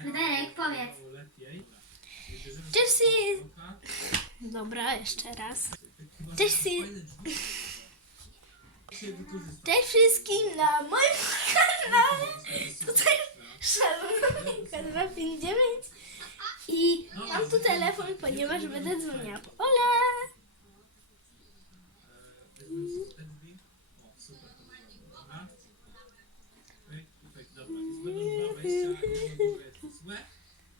Fryderyk, powiedz. oka, Dobra, jeszcze raz. chyba Cześć, wszystkim na moim kanale. Tutaj Szalonika 259 i mam tu telefon, ponieważ będę dzwoniła po Ole. Te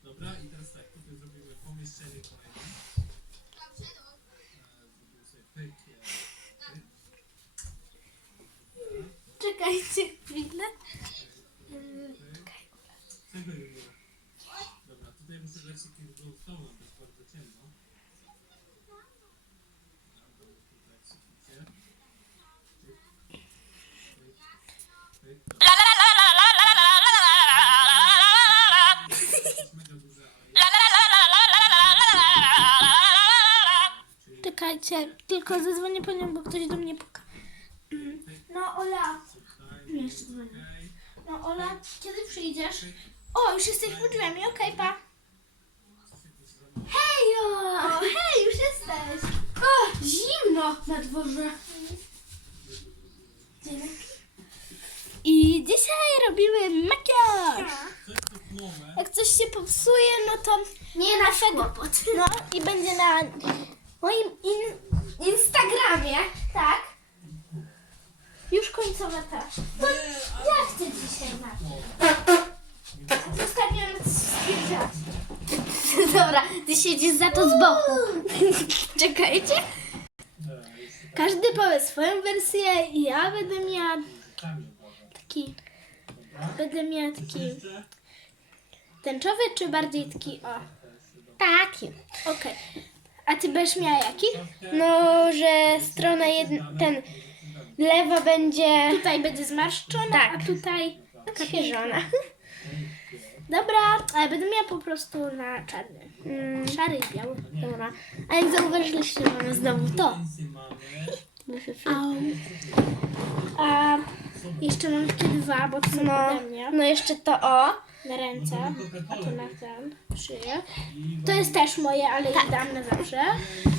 Dobra. I teraz tak, tutaj zrobimy pomieszczenie kolejne. Zrobimy sobie pyk. Czekajcie chwilę. Nie było? Dobra, tutaj muszę dać jakiegoś glowstone'a, bo jest Czekajcie, tylko zadzwonię po nią, bo ktoś do mnie puka. Mm, No Ola, tutaj, jeszcze dzwonię. No Ola, kiedy przyjdziesz? O, już jesteś pod drzwiami, okej, pa. Hejo! O, hej, już jesteś. O, zimno na dworze. I dzisiaj robimy makijaż. Jak coś się popsuje, no to Nie na kłopot. no i będzie na moim in, Instagramie, tak? Już końcowe też. To ja chcę dzisiaj na Zostawiam stwierdzać. Dobra, ty siedzisz za to z boku. Czekajcie. Każdy powie swoją wersję i ja będę miała taki, będę miała taki tęczowy, czy bardziej taki o. Taki. Okej. A ty będziesz miała jaki? No, że strona jedna, ten lewa będzie Tutaj będzie zmarszczona, Tak. a tutaj świeżona. Dobra, ale będę miała po prostu na czarny. Mm, Szary i biały. dobra. A jak zauważyliście, mamy znowu to. Au. A jeszcze mam takie dwa, bo to są No, ode mnie. no jeszcze to o. Na ręce, a to na ten, szyję. To jest też moje, ale je dam na zawsze.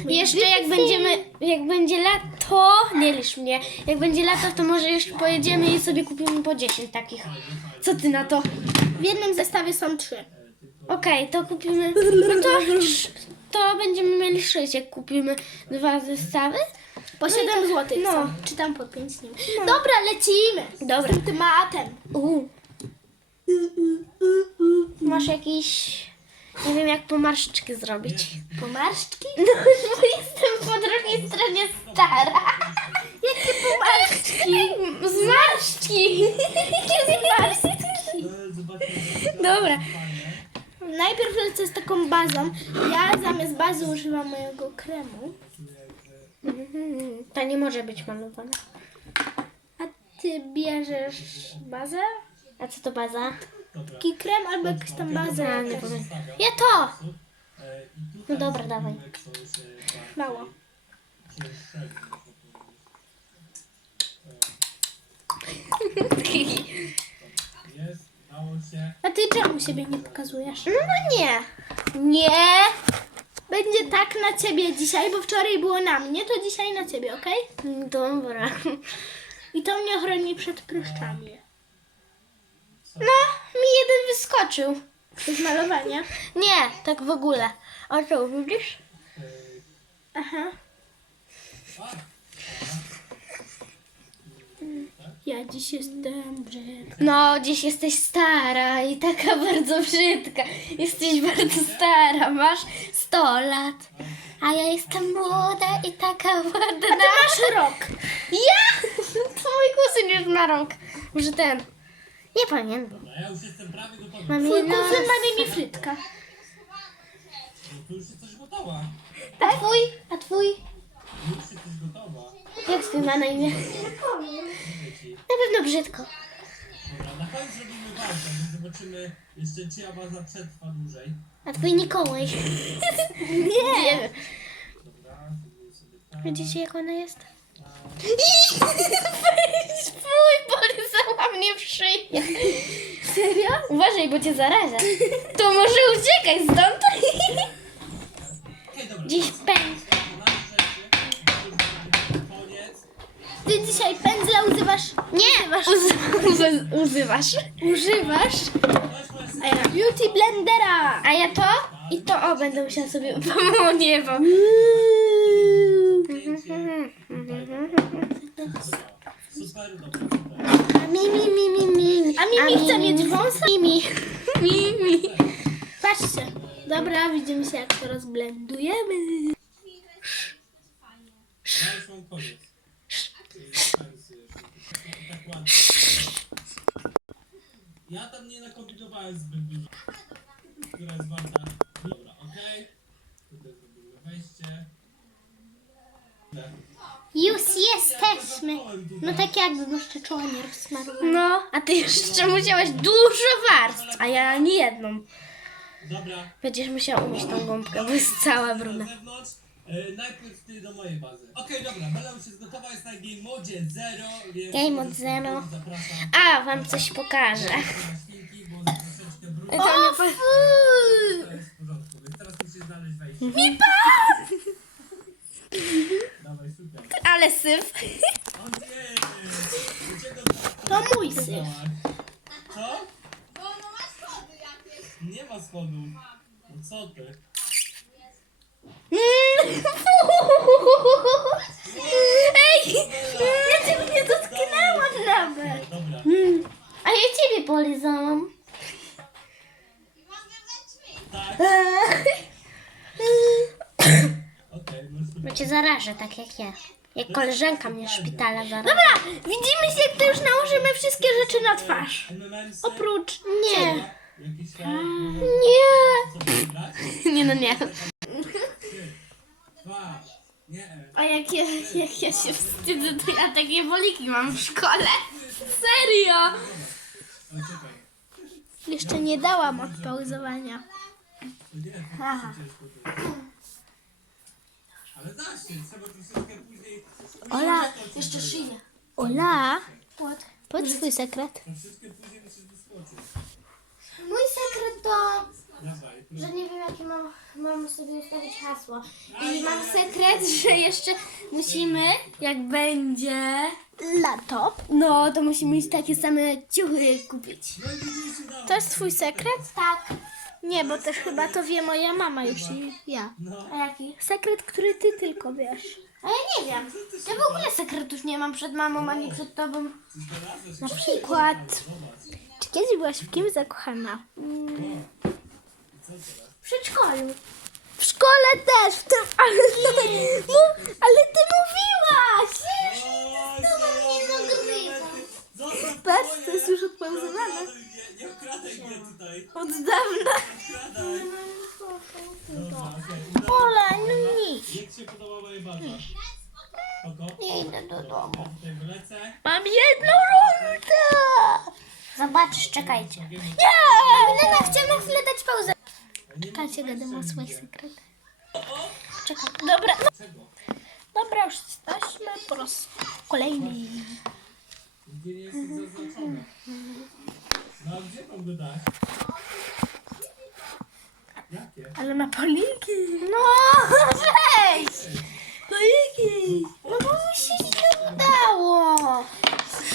I jeszcze jak będziemy, jak będzie lato, nie licz mnie, jak będzie lato, to może jeszcze pojedziemy i sobie kupimy po 10 takich. Co ty na to? W jednym zestawie są trzy. Okej, to kupimy, no to, to będziemy mieli 6, jak kupimy dwa zestawy. Po 7 zł. no. No. Czy tam po 5 nie wiem. Dobra, lecimy. Dobra. Z tym tematem. U. Masz jakiś, nie wiem jak pomarszczki zrobić. Pomarszczki? No, bo jestem po drugiej stronie stara. Jakie pomarszczki? Zmarszczki. Jakie zmarszczki? Dobra. Najpierw lecę z taką bazą. Ja zamiast bazy używam mojego kremu. Mhm. To nie może być malowane. A ty bierzesz bazę? A co to baza? Taki krem albo jakąś tam bazę. A, nie jakaś. pamiętam. Ja to! Tutaj No dobra, dawaj. e, Mało. A ty czemu siebie nie pokazujesz? No, no nie. Nie. Będzie tak na ciebie dzisiaj, bo wczoraj było na mnie, to dzisiaj na ciebie, ok? Dobra. I to mnie chroni przed pryszczami. No, mi To jest malowanie. Nie, tak w ogóle. O co, widzisz? Aha. Ja dziś jestem brzydka. No, dziś jesteś stara i taka bardzo brzydka. Jesteś bardzo stara, masz 100 lat. A ja jestem młoda i taka ładna. Masz rok. Ja? To mój kuzyn już ma rok. Może ten. Nie pamiętam. Dobra, ja już jestem prawie gotowy. Mam Twój jedno... kuzyn ma na imię Frytka. No, tu już jesteś gotowa. A twój? A twój? Już jesteś gotowa. Jak twój ma na imię? Na pewno brzydko. Dobra, na koniec zrobimy walkę, więc zobaczymy jeszcze czyja baza przetrwa dłużej. A twój Mikołaj? Nie. Dobra, zrobimy sobie tak. Widzicie jak ona jest? tak. Twój polizała mnie w szyję. Serio? Uważaj, bo cię zarażę. To może uciekaj stąd. Dziś pędz. Ty dzisiaj pędzla używasz? Nie, Używasz? uzy- uzywasz. Używasz? A ja beauty blendera. A ja to i to o, będę musiała sobie pomóc niebo. Super, dobra, super. Mi, mi, mi, mi, mi. A Mimi chce mieć wąsa? Mimi. Mimi. Patrzcie. Dobra, widzimy się jak to rozblendujemy. Ja. Tak tam nie nakombinowałem zbyt dużo. Która jest warta. Dobra, okej. Tutaj zrobimy wejście. Już jesteśmy. No tak jakby jeszcze czoła nie rozsmarowała. No, a ty jeszcze musiałaś dużo warstw, a ja nie jedną. Dobra. Będziesz musiała umyć tą gąbkę, bo jest cała brudna. Na zewnątrz. E, najpierw ty do mojej bazy. Okej, dobra, Bela już jest gotowa, jest na Game Modzie 0. Więc Game Mode Zero. Zapraszam. A, wam coś pokażę. na świnki, bo jest troszeczkę brudno. O, To jest w porządku, więc teraz musisz znaleźć wejście. Dawaj, super. Ale syf. O nie! Dlaczego tak To mój syf. powiedziałaś? Co? Nie ma schodów. No co ty? Ej! Ja cię nie dotknęłam nawet. Dobra. A ja ciebie polizałam. Tak. Okej, no super. Bo cię zarażę, tak jak ja. Jak koleżanka mnie z szpitala zaraża. Dobra, widzimy się, jak to już nałożymy wszystkie rzeczy na twarz. Oprócz... Nie. Nie. Nie no nie. A jak ja, jak ja się wstydzę, to ja takie boliki mam w szkole. Serio? Jeszcze nie dałam odpauzowania. Aha. Ale da się, trzeba troszeczkę później... Ola, jeszcze szyję. Ola, podź swój sekret. Troszeczkę później musisz wyskoczyć. Mój sekret to, Dawaj. że nie wiem jakie mam, mam sobie ustawić hasło. I mam sekret, że jeszcze musimy, jak będzie laptop, no to musimy mieć takie same ciuchy kupić. No i widzisz, udało To jest twój sekret? Tak. Nie, bo też chyba to wie moja mama już i ja. No. A jaki? Sekret, który ty tylko wiesz. A ja nie wiem. Ja w ogóle sekretów nie mam przed mamą ani przed tobą. Na przykład, czy kiedyś byłaś w kimś zakochana? Mm, W przedszkolu. W szkole też, w tym, ale, mów, ale ty mówiłaś! Patrz, moje. to jest już odpauzowane. Nie, nie okradaj mnie tutaj. Od dawna. Ola, no nic. Jak się podoba moja baza? Nie idę do domu. Tutaj. Mam jedną rundę! Zobaczysz, czekajcie. Nie! Lena, chciałam na chwilę dać pauzę. Czekajcie, gadam o swój sekret. Czekaj, dobra, no, Czego? dobra, już jesteśmy po raz kolejny. Gdzie nie jest zaznaczone? No a gdzie mam go dać? Jakie? Ale ma poliki. No, weź! Poliki. No bo mi się nie udało.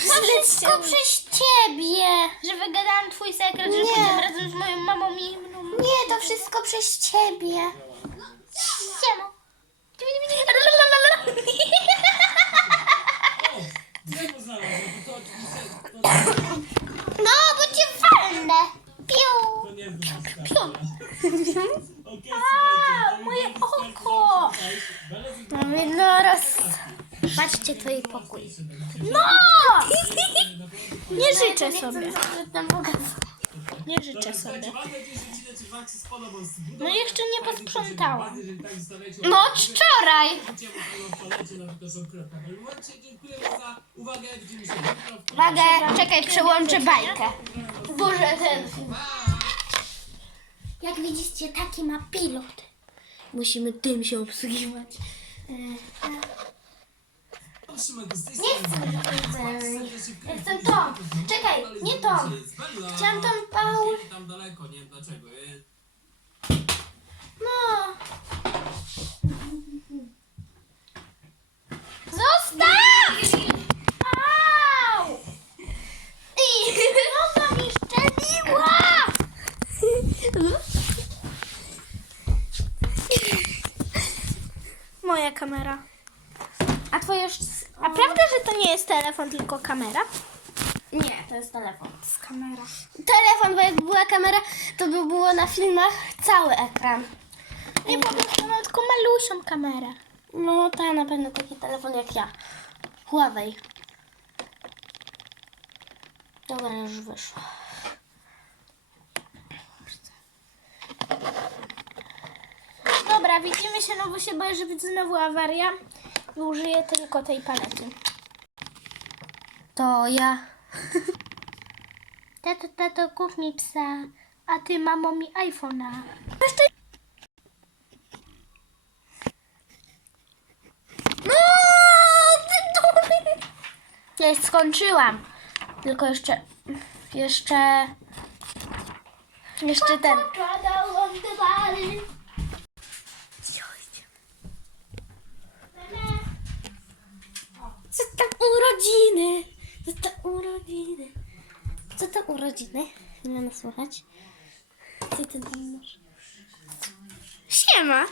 To wszystko przez ciebie. Że wygadałam twój sekret, że Nie. pójdziemy razem z moją mamą i mną. Nie, to wszystko przez ciebie. Siema. To to, to, to, to, No, bo cię walnę. Piu. to to moje oko. Mam jedno roz... Patrzcie, twój pokój. No! Nie życzę sobie. Nie życzę sobie. No jeszcze nie posprzątałam. No, od wczoraj. Uwaga, czekaj, przełączę bajkę. Boże, ten film. Jak widzicie, taki ma pilot. Musimy tym się obsługiwać. E, e. Nie chcę Chcę to. Czekaj, nie to. Chciałam tą pał... Tam daleko, nie wiem dlaczego. No. Zostaw! Au! I noga mi szczeliła! Moja kamera. A twoja już... A prawda, że to nie jest telefon, tylko kamera? Nie, to jest telefon. To jest kamera. Telefon, bo jakby była kamera, to by było na filmach cały ekran. Nie, po prostu mam tylko malusią kamerę. No, ta na pewno taki telefon jak ja. Huawei. Dobra, już wyszło. Dobra, widzimy się, no bo się boję, że będzie znowu awaria i użyję tylko tej palety. To ja. Tato, tato, kup mi psa, a ty, mamo, mi iPhone'a. No. Ja już skończyłam. Tylko jeszcze. Jeszcze. Jeszcze ten. Co tam urodziny? Co to urodziny? Co to urodziny? Nie ma słuchać. Co ty tam masz? Siema.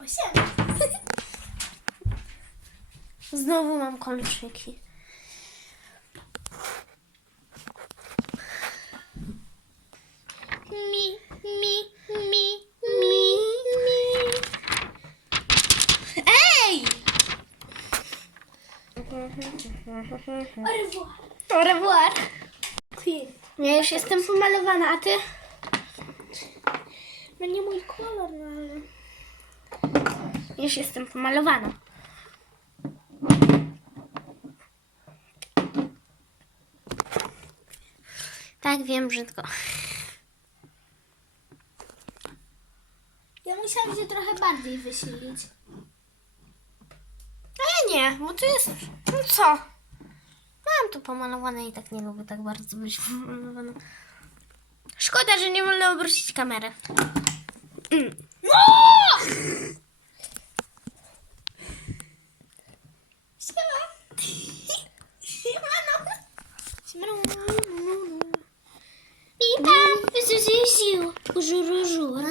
O, siema. Znowu mam kolczyki. Mi, mi, mi, mi. Ej! Au revoir. Au revoir. Ja już jestem pomalowana, a ty? No nie mój kolor, no ale... Już jestem pomalowana. Tak, wiem brzydko. Ja musiałam się trochę bardziej wysilić. Nie, bo to jest... No co? Mam tu pomalowane i tak nie lubię tak bardzo być pomalowana. Szkoda, że nie wolno obrócić kamerę. Mm. I tam, wyzyziu. Żur, żur.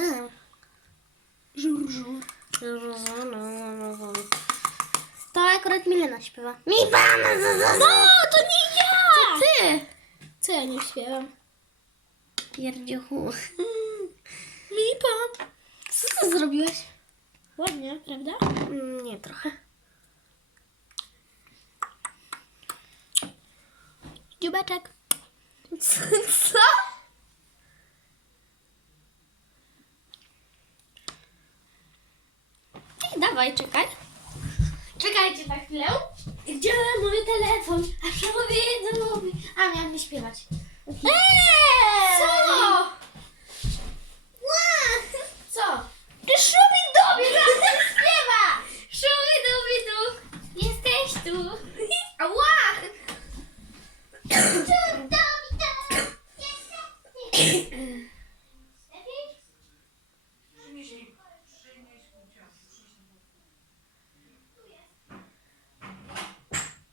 Żur, żur. To akurat Milena śpiewa. Mi pana za No, to nie ja! To ty! Co ja nie śpiewam? Pierdziuchu. Mi pan. Co ty zrobiłeś? Ładnie, prawda? Mm, Nie, trochę. Dziubeczek. Co? Ej, dawaj, czekaj. Czekajcie na chwilę. Gdzie mój telefon? A co mówię, mówi. A miałam nie śpiewać. Eee! Co? Ty szubi dobie, razem śpiewa! Szubi dobi du, jesteś tu. Ała! Szubi dobi du, jesteś tu.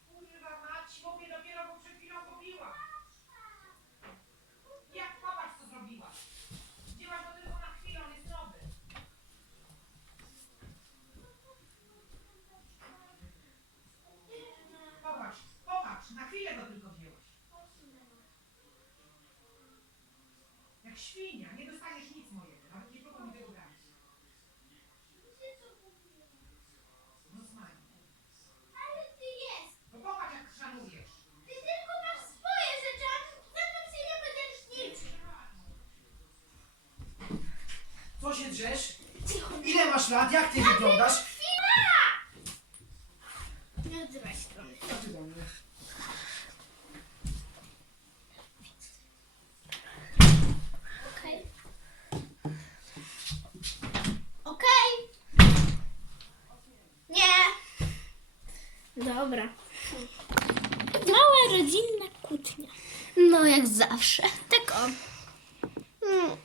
Kurwa mać, chłopie dopiero go przed chwilą pobiła. Jak popatrz co zrobiła. Wzięłaś go tylko na chwilę, on jest nowy. Popatrz, popatrz, na chwilę go tylko wzięłaś. Jak świnia, nie dostaniesz nic mojego, nawet nie próbuj mi tego dać. No smajnie. Ale ty jest. No popatrz jak szanujesz. Ty tylko masz swoje rzeczy, a ze mną się nie będziesz liczyć. Drzesz? Ile masz lat? Jak ty wyglądasz? Chwila! Nie odzywaj się do mnie. Co ty do mnie? Okej. Okej. Nie. Dobra. Dobra. Mała rodzinna kłótnia. No jak zawsze. Tak o. Mm.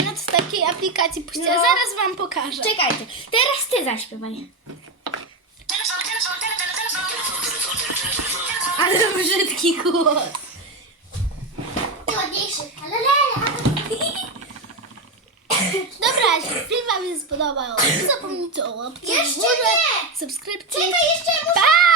Ona z takiej aplikacji puściła. No. Zaraz wam pokażę. Czekajcie, teraz ty zaśpiewaj. Ale brzydki głos. Ładniejszy. Dobra, jeśli wam się spodobał, nie zapomnijcie o łapce Jeszcze w górę, nie! subskrypcji. Czekaj, jeszcze muszę... Pa!